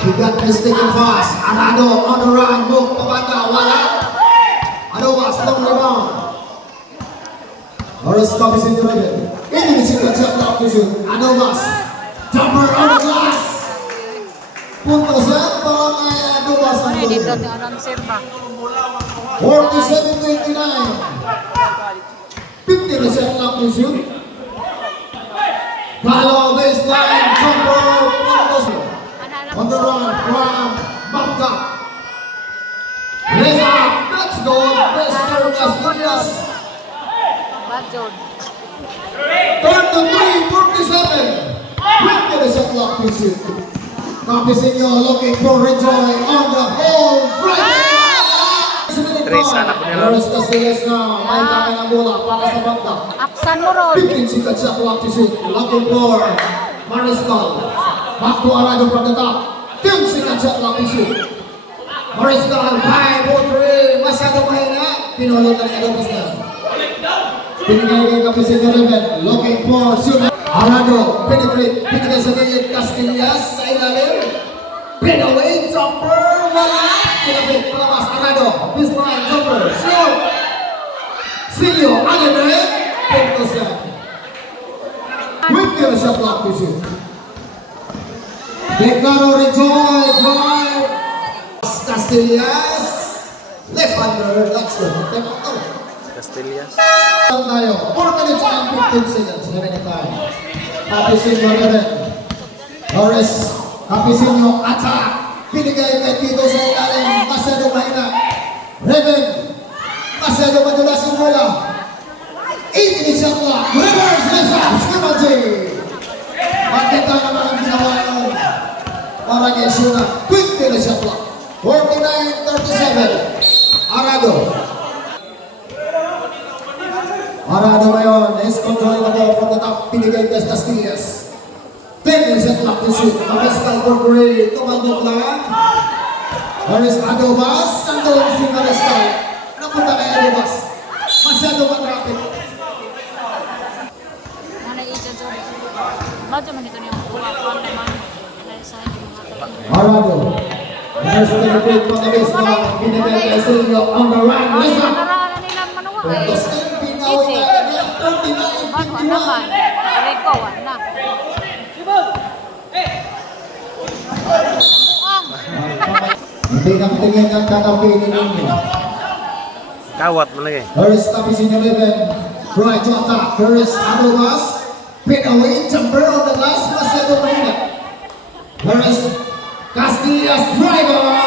He got mistaken fast. Arado on the run. Move pabanda. Wala. Adobas long rebound. Morris copies into the ini disita shot clock to shoot. Adobas. Jumper on the glass. Punto set para Adobas. Ano dito yung announcer ba? 47-29. 50 shot clock to shoot. Follow baseline. Jumper. On the run from Bangka. Reza. Let's go. Mr. Castillas. Bad zone. Turn to 3, 47. 50 shot clock to shoot. Capisinho looking for Rejoy on the hole. Reza na po nila. Morris Casillas na may kami ng bola para sa Bangka. Aksan mo ron. 15 seconds shot clock to shoot. Looking for Mariscal. Back to Arado from the top. 10 seconds shot clock to shoot. Mariscal, 5-4-3. Masyado mahina. Pinulot na ni Adobas na. Pinigay kay Capisinho Rebel. Looking for shoot. Arado, penetrate. Pinigay sa gilid. Castillas sa ilalim. Pin away. Jumper. Wala. Pinapit. Palabas. Arado. Baseline. Jumper. Shoot. Silio. Alimre. Pinto set. With the shot clock to shoot. Declaro Rejoy. Drive. Castillas. Left-hander. Let's go. Take out. Castillas. Tayo. 4 minutes and 15 seconds. Remaining time. Capisinho Rebel. Torres. Capisinho attack. Pinigay kay Tito sa ilalim. Masyado mahina. Rebel. Masyado madulas yung bola. 8 shot clock. Reverse Reza. Skimaji. Maganda naman ang ginawa yun. Para kay Shuna. Quick shot clock. 49-37. Arado. Arado ngayon is controlling the ball from the top. Pinigay kay Castillas. 10 shot clock to shoot. Mariscal for 3. Tumagok lang. Morris Adobas. Nandun si Mariscal. Napunta kay Adobas. Masyado matrapik. Nanay agent zone. Madyo man ito niya makuha. Kung naman. Nanay sa inyo mga Arado. First penetrate from the baseline. Pinigay kay Silvio on the run. Listen. Naraan nilang manuwa eh. Puntos na yung pinawin natin. Ano naman? 39-51. Rico, na. Hindi nang tingin ang kakapinin ninyo. Kawat mo lagi. Harris Capisinho Rebel. Try to attack. Harris Adobas. Pin away. Jumper on the glass. Masyado mahina. Harris Castillas driver.